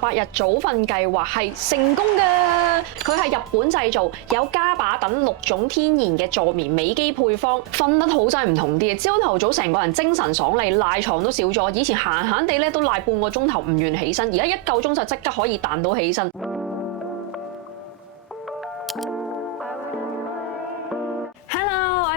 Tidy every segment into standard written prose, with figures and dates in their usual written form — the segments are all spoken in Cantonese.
28日早瞓計劃係成功嘅，佢係日本製造，有加把等6種天然嘅助眠美肌配方，瞓得好真係唔同啲。朝頭早成個人精神爽利，賴床都少咗，以前閒閒地咧都賴半個鐘頭唔願起身，而家一夠鐘就即刻可以彈到起身。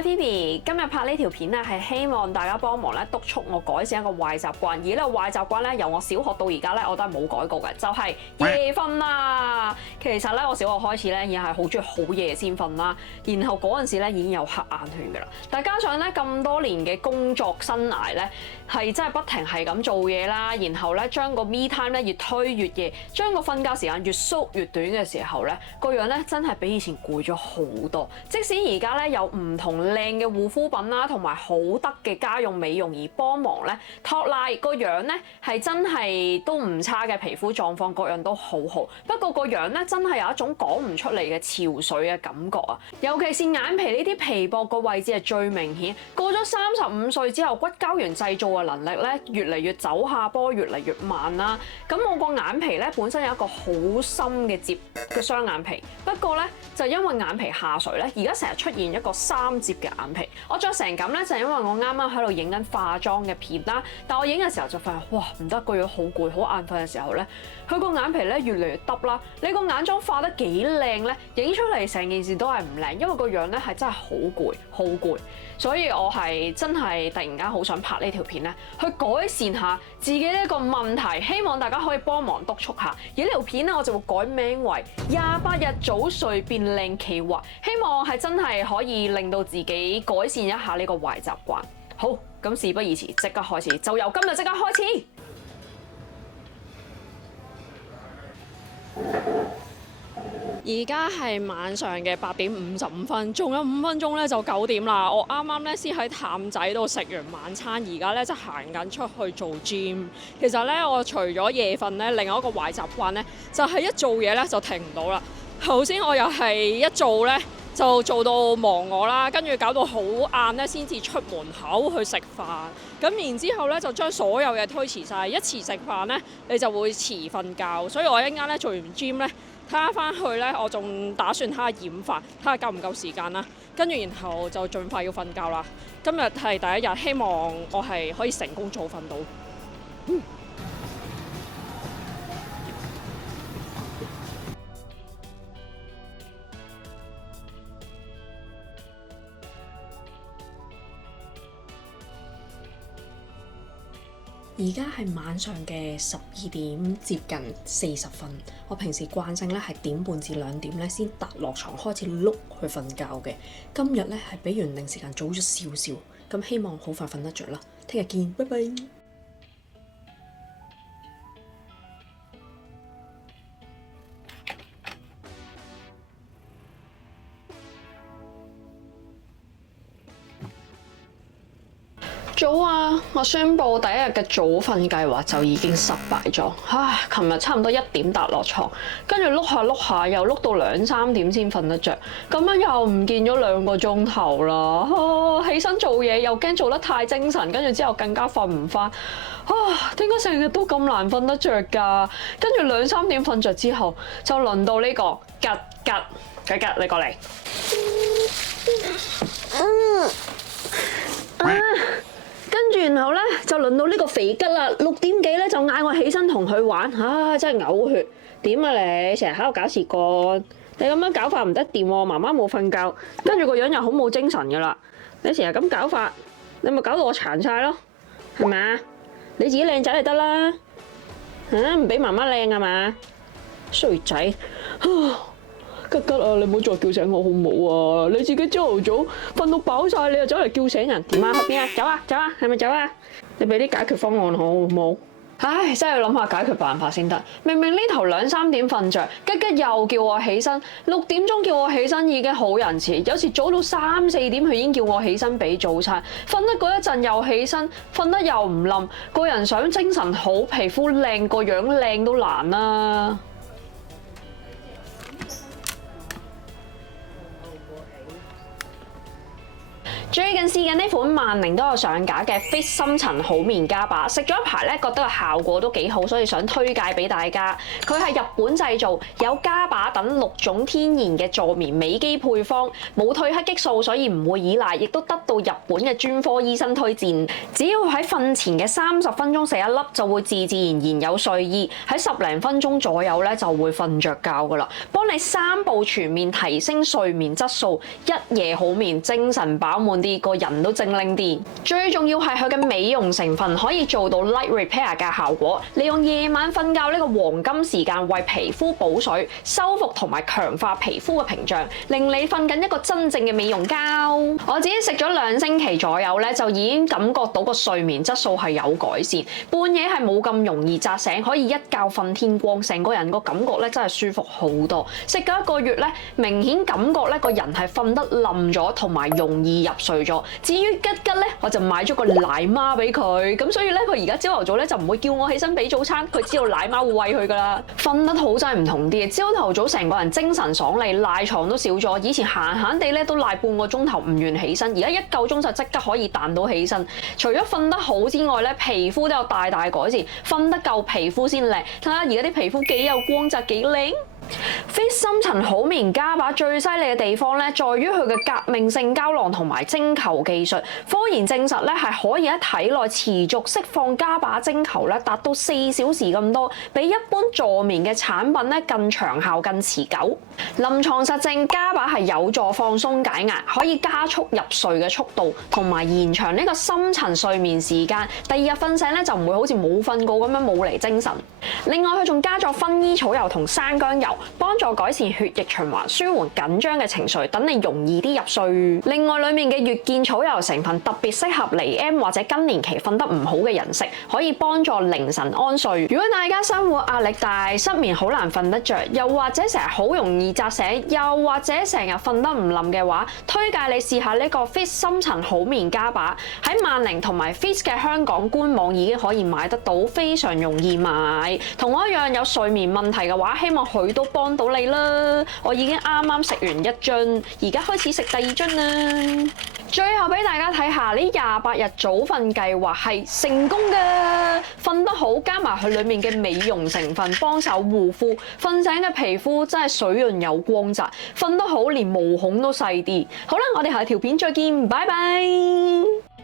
Phoebe 今日拍呢條片咧，係希望大家幫忙咧督促我改善一個壞習慣。而呢個壞習慣咧，由我小學到而家咧，我都係冇改過嘅，就係夜瞓啦。其實咧，我小學開始咧，已經係好中意好夜先瞓啦。然後嗰陣時咧，已經有黑眼圈㗎啦。但加上咧咁多年嘅工作生涯咧，係真係不停係咁做嘢啦。然後咧將個 me time 咧越推越夜，將個瞓覺時間越縮越短嘅時候咧，個樣咧真係比以前攰咗好多。即使而家咧有唔同靚嘅護膚品啦，同埋好得嘅家用美容儀幫忙咧，托賴個樣咧係真係都唔差嘅，皮膚狀況各樣都好好。不過個樣咧真係有一種講唔出嚟嘅憔悴嘅感覺啊！尤其是眼皮呢啲皮薄個位置係最明顯。過咗35歲之後，骨膠原製造嘅能力咧越嚟越走下坡，越嚟越慢啦。咁我個眼皮咧本身有一個好深嘅摺嘅雙眼皮，不過咧就因為眼皮下垂咧，而家成日出現一個3摺嘅眼皮。我着成咁咧，就係因為我啱啱喺度影緊化妝嘅片啦。但我影嘅時候就發現，哇唔得，個樣好攰，好眼瞓嘅時候咧，佢個眼皮咧越嚟越耷啦。你個眼妝化得幾靚咧，影出嚟成件事都係唔靚，因為個樣咧係真係好攰，好攰。所以我係真係突然間好想拍呢條片咧，去改善下自己呢個問題，希望大家可以幫忙督促下。而呢條片咧，我就會改名為28日早睡變靚企劃，希望係真係可以令到自己改善一下呢個壞習慣。好，咁事不宜遲，即刻開始，就由今日即刻開始。而家係晚上嘅8點55分，仲有5分鐘咧就9點啦。我啱啱咧先喺譚仔度食完晚餐，而家咧就行緊出去做 gym。其實咧，我除咗夜瞓咧，另外一個壞習慣咧，就係一做嘢咧就停唔到啦。頭先我又係一做咧，就做到忘我啦，跟住搞到好晏咧先至出門口去食飯。咁然之後咧就將所有嘢推遲晒，一遲食飯咧你就會遲瞓覺。所以我一陣間咧做完 gym 咧，睇下翻去咧，我仲打算睇下染髮，睇下夠唔夠時間啦。跟住然後就盡快要瞓覺啦。今日係第一日，希望我係可以成功早瞓到。而家係晚上嘅12點接近40分。我平時慣性咧係1點半至2點咧先踏落床開始碌去瞓覺嘅。今日咧係比原定時間早咗少少，咁希望好快瞓得着啦。聽日見，拜拜。早啊！我宣布第一日嘅早瞓計劃就已經失敗咗。唉，琴日差唔多1點踏落床，跟住碌下碌下，又碌到2、3點先瞓得着，咁樣又唔見咗2個鐘頭啦。起身做嘢又驚做得太精神，跟住之後更加瞓唔翻。點解成日都咁難瞓得着㗎？跟住2、3點瞓着之後，就輪到呢個吉，你過嚟。跟住然後咧就輪到呢個肥吉啦，6點幾咧就嗌我起身同佢玩，真係嘔血。點啊你？成日喺度搞事幹，你咁樣搞法唔得掂喎，媽媽冇瞓覺，跟住個樣又好冇精神噶啦。你成日咁搞法，你咪搞到我殘晒咯，係咪啊？你自己靚仔就得啦，唔俾媽媽靚啊嘛，衰仔。吉吉啊，你唔好再叫醒我好唔好啊？你自己朝頭早瞓到飽晒，你又走嚟叫醒人，點啊？去邊啊？走啊，係咪走啊？你俾啲解決方案好唔好？唉，真係要諗下解決辦法先得。明明呢頭2、3點瞓着，吉吉又叫我起身，6點鐘叫我起身已經好仁慈，有時早到3、4點佢已經叫我起身俾早餐。瞓得嗰一陣又起身，瞓得又唔冧，個人想精神好、皮膚靚、個樣靚都難啦。最近試緊呢款萬寧都有上架嘅 Fit 深層好眠家把，食咗一排咧，覺得個效果都幾好，所以想推介俾大家。佢係日本製造，有家把等6種天然嘅助眠美肌配方，冇褪黑激素，所以唔會依賴，亦都得到日本嘅專科醫生推薦。只要喺瞓前嘅30分鐘食一粒，就會自然有睡意，喺10零分鐘左右咧就會瞓着覺㗎啦，幫你3步全面提升睡眠質素，一夜好眠，精神飽滿啲，個人都精靈啲。最重要係佢嘅美容成分可以做到 light repair 嘅效果，利用夜晚瞓覺呢個黃金時間為皮膚補水、修復同埋強化皮膚嘅屏障，令你瞓緊一個真正嘅美容覺。我自己食咗2星期左右咧，就已經感覺到個睡眠質素係有改善，半夜係冇咁容易扎醒，可以一覺瞓天光，成個人個感覺咧真係舒服好多。食咗1個月咧，明顯感覺咧個人係瞓得冧咗，同埋容易入睡咗。至於吉吉咧，我就買咗個奶媽俾佢，咁所以咧佢而家朝頭早咧就唔會叫我起身俾早餐，佢知道奶媽會餵佢噶啦。瞓得好真係唔同啲，朝頭早成個人精神爽利，賴床都少咗。以前閒閒地咧都賴半個鐘頭唔願起身，而家1夠鐘就即刻可以彈到起身。除咗瞓得好之外咧，皮膚都有大改善，瞓得夠皮膚先靚。睇下而家啲皮膚幾有光澤，幾靚。Fit 深層好眠家把最犀利嘅地方咧，在於佢嘅革命性膠囊同埋晶球技術。科研證實咧，係可以喺體內持續釋放家把晶球咧，達到4小時咁多，比一般助眠嘅產品咧更長效、更持久。臨床實證，家把係有助放鬆解壓，可以加速入睡嘅速度，同埋延長呢個深層睡眠時間。第2日瞓醒咧就唔會好似冇瞓過咁樣冇嚟精神。另外，佢仲加咗薰衣草油同生薑油，幫助改善血液循環，舒緩緊張嘅情緒，等你容易啲入睡。另外，裡面嘅月見草油成分特別適合嚟 M 或者更年期瞓得唔好嘅人食，可以幫助凌晨安睡。如果大家生活壓力大、失眠好難瞓得着，又或者成日好容易扎醒，又或者成日瞓得唔冧嘅話，推介你試下呢個 Fit 深層好眠家把，喺萬寧同埋 Fit 嘅香港官網已經可以買得到，非常容易買。同我一樣有睡眠問題嘅話，希望佢都幫到你啦。我已經啱啱食完1樽，而家開始食第2樽啦。最後俾大家睇下呢28日早瞓計劃係成功嘅，瞓得好加埋佢裡面嘅美容成分幫手護膚，瞓醒嘅皮膚真係水潤有光澤，瞓得好連毛孔都細啲。好啦，我哋下條片再見，拜拜。